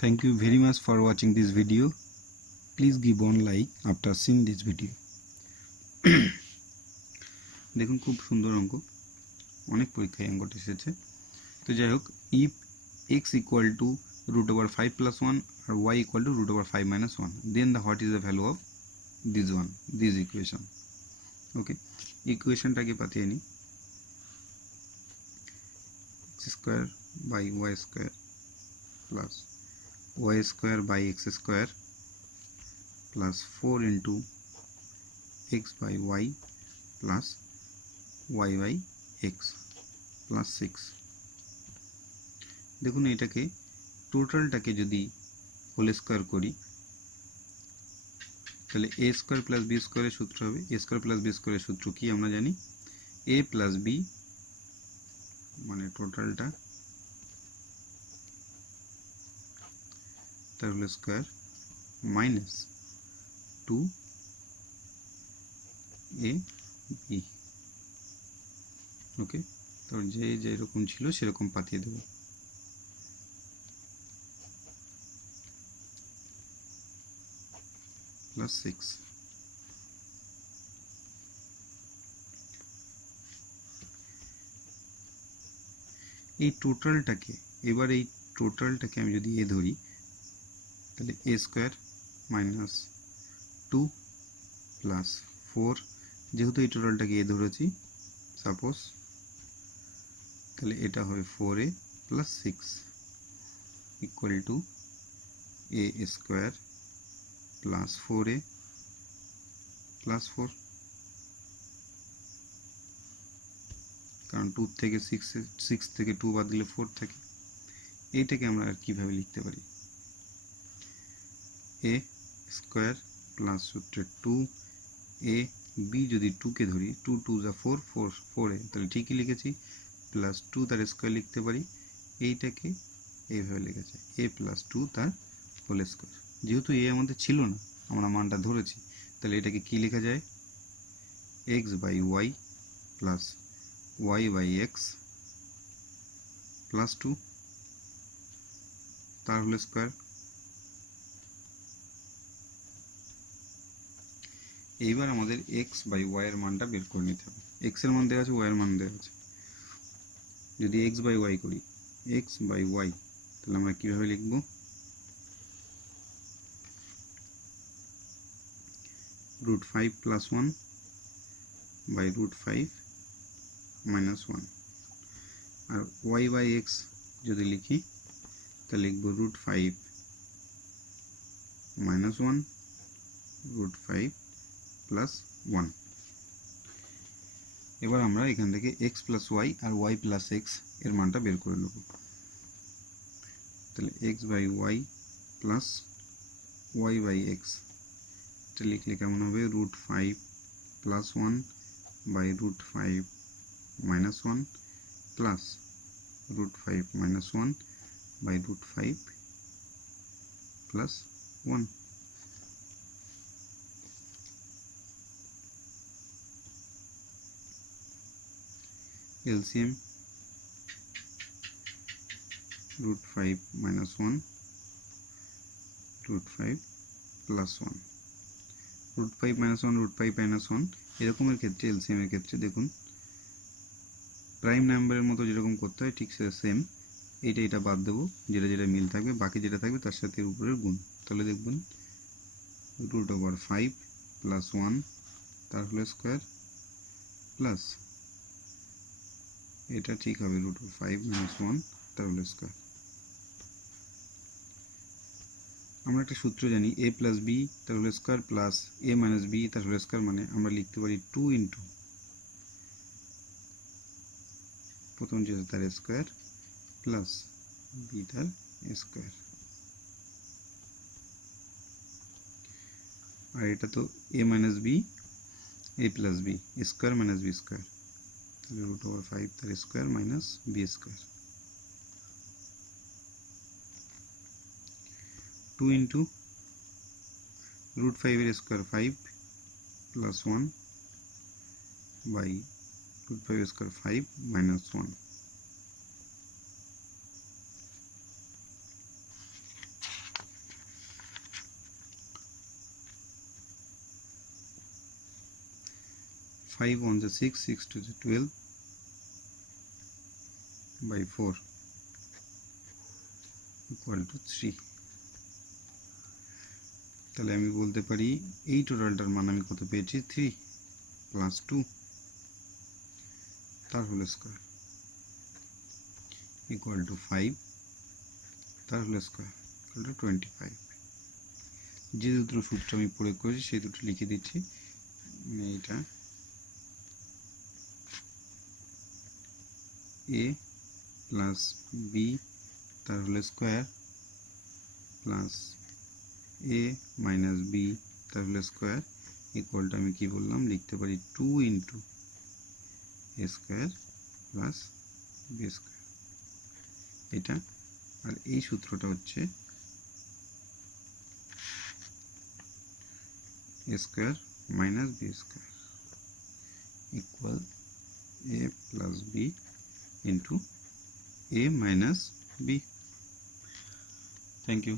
Thank you very much for watching this video. Please give one like after seeing this video. দেখুন খুব সুন্দর অঙ্ক, অনেক পরীক্ষায় অঙ্কটা এসেছে। তো যাই হোক, if x equal to root over 5 plus 1 or y equal to root over 5 minus 1, then what is the value of this equation? Okay, ইকুয়েশনটাকে পাঠিয়ে নিই। x square by y square plus y square by x square plus 4 into x by y plus y by x plus 6। দেখুন এটাকে টোটালটাকে যদি whole square করি তাহলে a square plus b স্কয়ারের সূত্র হবে। a square plus b স্কয়ারের সূত্র কি আমরা জানি? a প্লাস b মানে টোটালটা তার whole square minus 2a b। Okay, তো যেরকম ছিল সেরকম পাঠিয়ে দেব। প্লাস 6। এই টোটালটাকে আমি যদি এ ধরি তাহলে a স্কয়ার মাইনাস 2 প্লাস 4, যেহেতু এই টোটালটাকে এ ধরেছি সাপোজ, তাহলে এটা হবে 4a plus 6 equal to a square plus 4a plus 4, কারণ 2 থেকে 6 থেকে 2 বাদ দিলে 4 থাকে। এইটাকে আমরা আর কিভাবে লিখতে পারি? a স্কয়ার প্লাস সূত্রে 2a b, যদি 2 কে ধরি 2 2 যা 4 4 4a, তাহলে ঠিকই লিখেছি, প্লাস 2 তার স্কয়ার লিখতে পারি। এইটাকে এইভাবে লিখেছে a প্লাস 2 তার হোল স্কয়ার। যেহেতু a আমাদের ছিল না, আমরা মানটা ধরেছি, তাহলে এটাকে কি লেখা যায়? x by y plus y by x plus 2 তার হোল স্কয়ার। এইবার আমাদের x বাই y এর মানটা বের করে নিতে হবে। x এর মান দেওয়া আছে, y এর মান দেওয়া আছে। যদি x বাই y করি, x বাই y, তাহলে আমরা কিভাবে লিখব? Root 5 plus 1 by root 5 minus 1। আর y বাই x যদি লিখি তাহলে লিখব রুট 5 মাইনাস 1 রুট 5 প্লাস 1। এবার আমরা এখান থেকে x প্লাস y আর y প্লাস x এর মানটা বের করে নেব। তাহলে x by y plus y by x, এটা লিখলে কেমন হবে? Root 5 plus 1 by root 5 minus 1 plus root 5 minus 1 by root 5 plus 1। LCM root 5 minus 1 root 5 plus 1, root 5 minus 1 root 5 minus 1। এরকমের ক্ষেত্রে LCM এর ক্ষেত্রে দেখুন প্রাইম নাম্বারের মতো যেরকম করতে হয় ঠিক সেম, এটা বাদ দেবো, যেটা মিল থাকবে, বাকি যেটা থাকবে তার সাথে উপরের গুণ। তাহলে দেখবেন রুট ওভার 5 প্লাস 1 তার হোল স্কয়ার প্লাস এটা ঠিক হবে রুট ওভার 5 মাইনাস 1 তার হোল স্কয়ার। আমরা একটা সূত্র জানি, a প্লাস b তার whole square plus a minus b তার হোল স্কয়ার, মানে আমরা লিখতে পারি 2 ইন্টু প্রথম যেটা তার স্কয়ার প্লাস b তার স্কয়ার। আর এটা তো a minus b a plus b square minus b square, তাহলে রুট ওভার 5 তার square minus b square. 2 into root 5 এর square 5 plus 1 by root 5 square 5 minus 1। 5 1 the 6, 6 2 the 12 by 4 equal to 3. তাহলে আমি বলতে পারি এই টোটালটার মান আমি কত পেয়েছি 3 প্লাস 2 তার হোল স্কয়ার equal to 5 তার হোল স্কয়ার equal to 25. যে দুটো সূত্র আমি প্রয়োগ করেছি সেই দুটো লিখে দিচ্ছি। এইটা a প্লাস b তার whole square plus a minus b তার হোল স্কয়ার ইকুয়াল টু আমি কি বললাম লিখতে পারি 2 into a square plus b square. এটা আর এই সূত্রটা হচ্ছে a square minus b square equal a plus b into a minus b. Thank you.